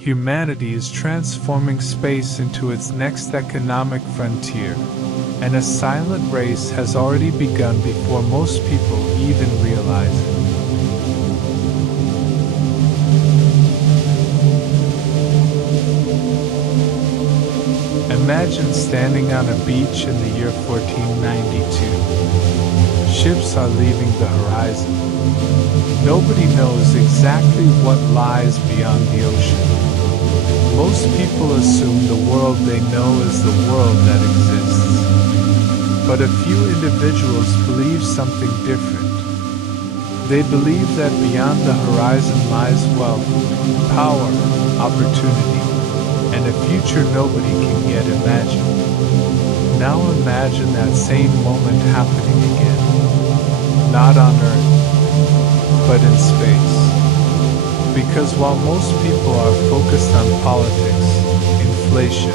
Humanity is transforming space into its next economic frontier, and a silent race has already begun before most people even realize it. Imagine standing on a beach in the year 1492. Ships are leaving the horizon. Nobody knows exactly what lies beyond the ocean. Most people assume the world they know is the world that exists. But a few individuals believe something different. They believe that beyond the horizon lies wealth, power, opportunity, and a future nobody can yet imagine. Now imagine that same moment happening again. Not on Earth, but in space. Because while most people are focused on politics, inflation,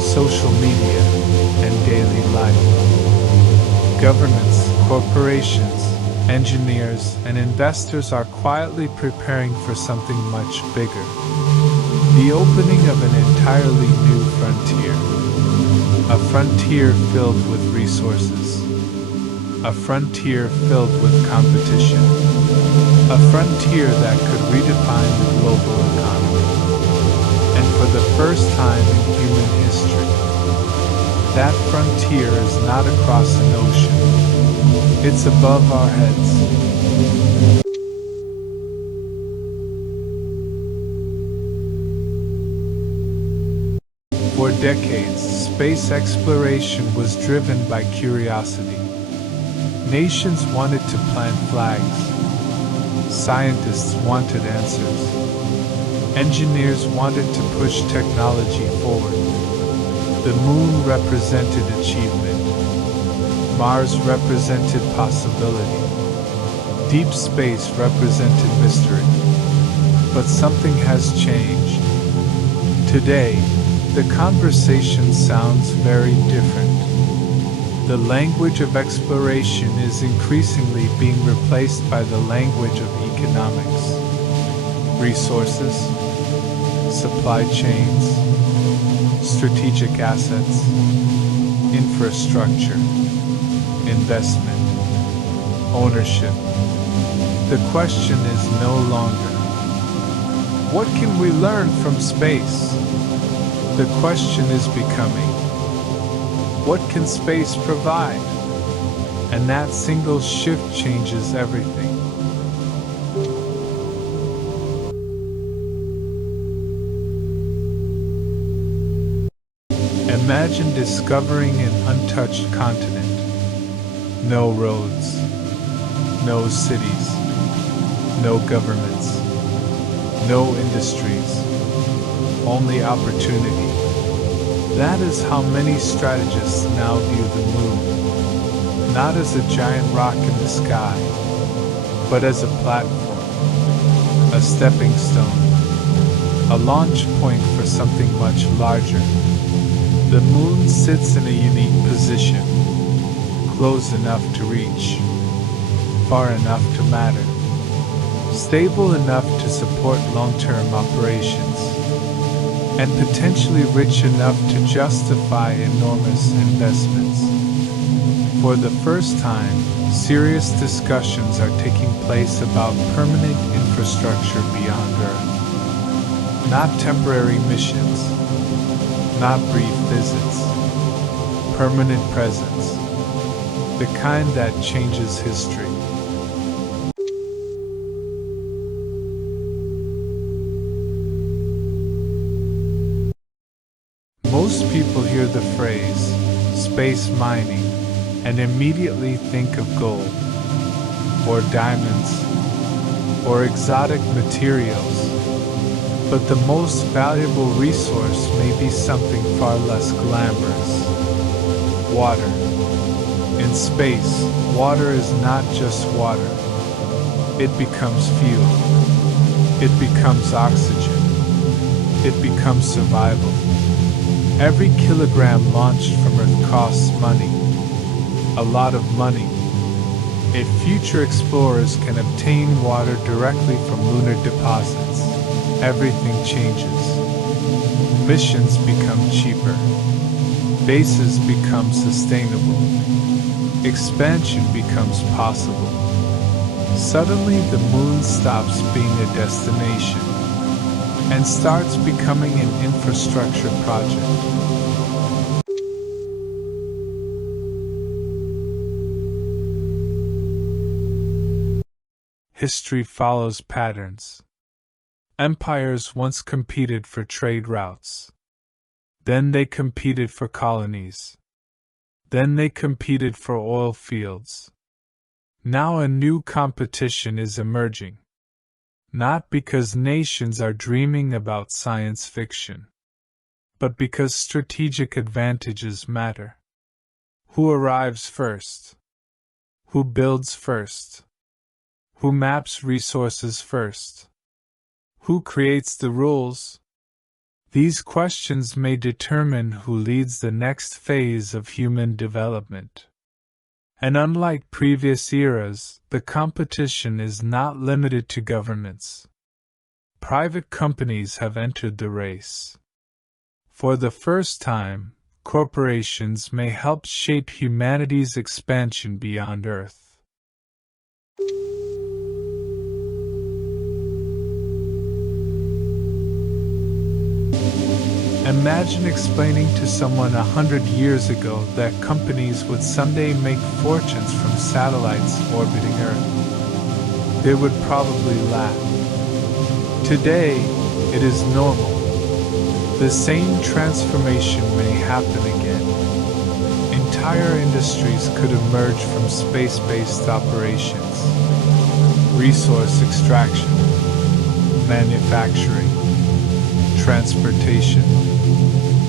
social media, and daily life, governments, corporations, engineers, and investors are quietly preparing for something much bigger. The opening of an entirely new frontier. A frontier filled with resources. A frontier filled with competition. A frontier that could redefine the global economy. And for the first time in human history, that frontier is not across an ocean. It's above our heads. For decades, space exploration was driven by curiosity. Nations wanted to plant flags. Scientists wanted answers. Engineers wanted to push technology forward. The moon represented achievement. Mars represented possibility. Deep space represented mystery. But something has changed. Today, the conversation sounds very different. The language of exploration is increasingly being replaced by the language of economics. Resources, supply chains, strategic assets, infrastructure, investment, ownership. The question is no longer, what can we learn from space? The question is becoming, what can space provide? And that single shift changes everything. Imagine discovering an untouched continent. No roads, no cities, no governments, no industries, only opportunity. That is how many strategists now view the moon, not as a giant rock in the sky, but as a platform, a stepping stone, a launch point for something much larger. The moon sits in a unique position, close enough to reach, far enough to matter, stable enough to support long-term operations, and potentially rich enough to justify enormous investments. For the first time, serious discussions are taking place about permanent infrastructure beyond Earth. Not temporary missions, not brief visits, permanent presence, the kind that changes history. Most people hear the phrase, space mining, and immediately think of gold, or diamonds, or exotic materials. But the most valuable resource may be something far less glamorous. Water. In space, water is not just water. It becomes fuel. It becomes oxygen. It becomes survival. Every kilogram launched from Earth costs money. A lot of money. If future explorers can obtain water directly from lunar deposits, everything changes. Missions become cheaper. Bases become sustainable. Expansion becomes possible. Suddenly the moon stops being a destination and starts becoming an infrastructure project. History follows patterns. Empires once competed for trade routes. Then they competed for colonies. Then they competed for oil fields. Now a new competition is emerging. Not because nations are dreaming about science fiction, but because strategic advantages matter. Who arrives first? Who builds first? Who maps resources first? Who creates the rules? These questions may determine who leads the next phase of human development. And unlike previous eras, the competition is not limited to governments. Private companies have entered the race. For the first time, corporations may help shape humanity's expansion beyond Earth. Imagine explaining to someone 100 years ago that companies would someday make fortunes from satellites orbiting Earth. They would probably laugh. Today, it is normal. The same transformation may happen again. Entire industries could emerge from space-based operations. Resource extraction, manufacturing, transportation,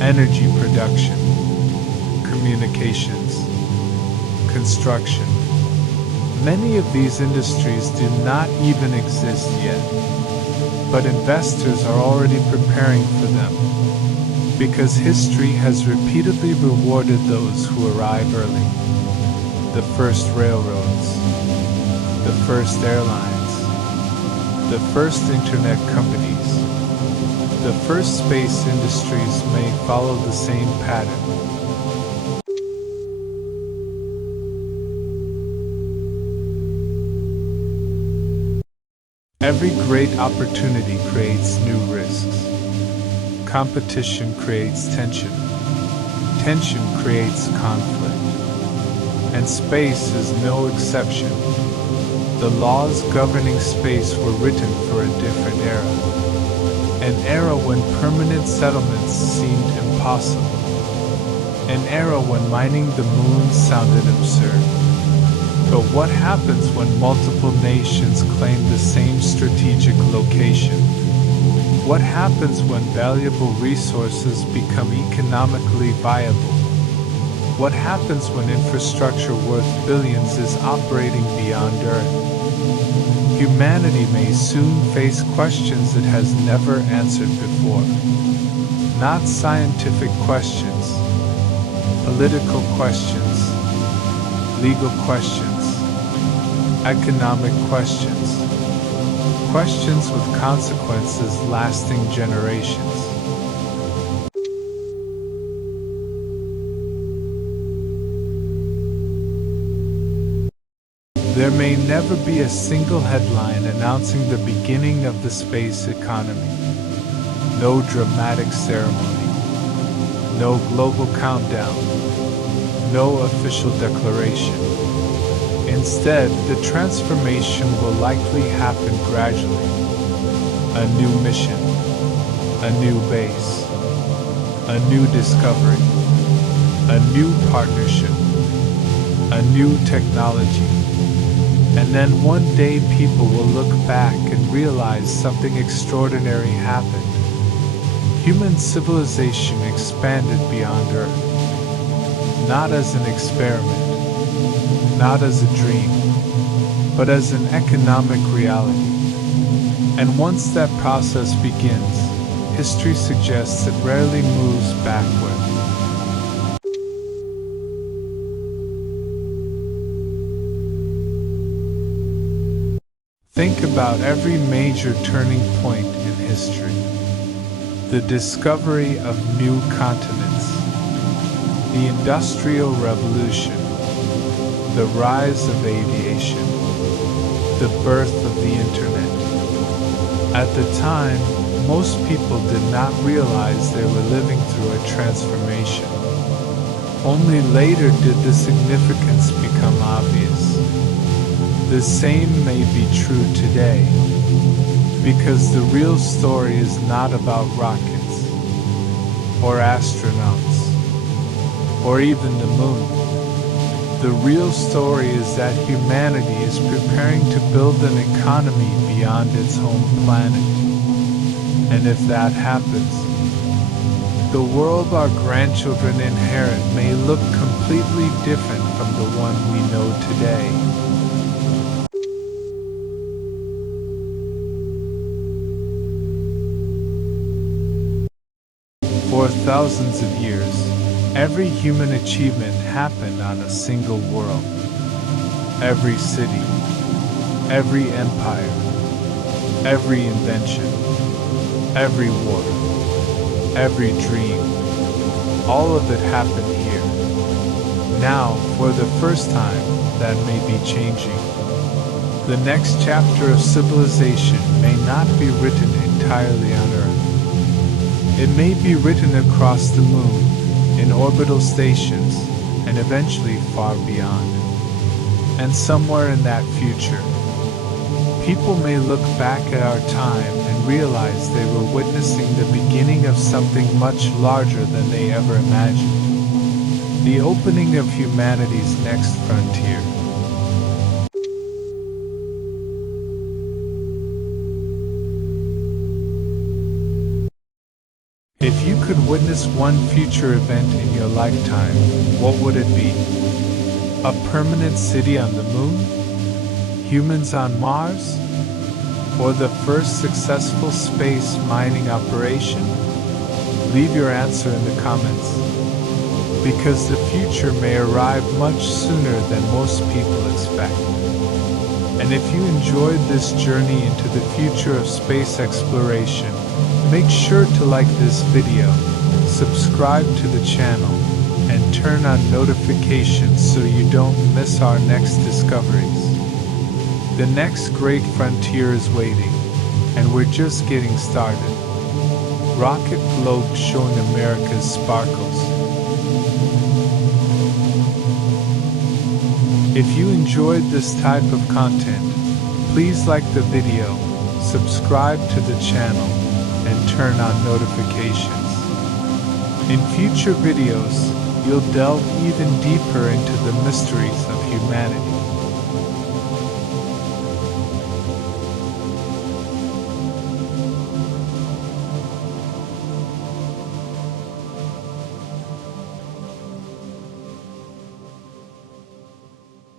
energy production, communications, construction. Many of these industries do not even exist yet, but investors are already preparing for them, because history has repeatedly rewarded those who arrive early. The first railroads, the first airlines, the first internet companies, the first space industries may follow the same pattern. Every great opportunity creates new risks. Competition creates tension. Tension creates conflict. And space is no exception. The laws governing space were written for a different era. An era when permanent settlements seemed impossible. An era when mining the moon sounded absurd. But what happens when multiple nations claim the same strategic location? What happens when valuable resources become economically viable? What happens when infrastructure worth billions is operating beyond Earth? Humanity may soon face questions it has never answered before. Not scientific questions, political questions, legal questions, economic questions, questions with consequences lasting generations. There may never be a single headline announcing the beginning of the space economy. No dramatic ceremony. No global countdown. No official declaration. Instead, the transformation will likely happen gradually. A new mission. A new base. A new discovery. A new partnership. A new technology. And then one day people will look back and realize something extraordinary happened. Human civilization expanded beyond Earth. Not as an experiment, not as a dream, but as an economic reality. And once that process begins, history suggests it rarely moves backward. Think about every major turning point in history. The discovery of new continents, the Industrial Revolution, the rise of aviation, the birth of the Internet. At the time, most people did not realize they were living through a transformation. Only later did the significance become obvious. The same may be true today, because the real story is not about rockets, or astronauts, or even the moon. The real story is that humanity is preparing to build an economy beyond its home planet. And if that happens, the world our grandchildren inherit may look completely different from the one we know today. For thousands of years, every human achievement happened on a single world. Every city, every empire, every invention, every war, every dream, all of it happened here. Now, for the first time, that may be changing. The next chapter of civilization may not be written entirely on Earth. It may be written across the moon, in orbital stations, and eventually far beyond. And somewhere in that future, people may look back at our time and realize they were witnessing the beginning of something much larger than they ever imagined. The opening of humanity's next frontier. If you could witness one future event in your lifetime, what would it be? A permanent city on the moon? Humans on Mars? Or the first successful space mining operation? Leave your answer in the comments, because the future may arrive much sooner than most people expect. And if you enjoyed this journey into the future of space exploration, make sure to like this video, subscribe to the channel, and turn on notifications so you don't miss our next discoveries. The next great frontier is waiting, and we're just getting started. Rocket globe showing America's sparkles. If you enjoyed this type of content, please like the video, subscribe to the channel, and turn on notifications. In future videos, you'll delve even deeper into the mysteries of humanity.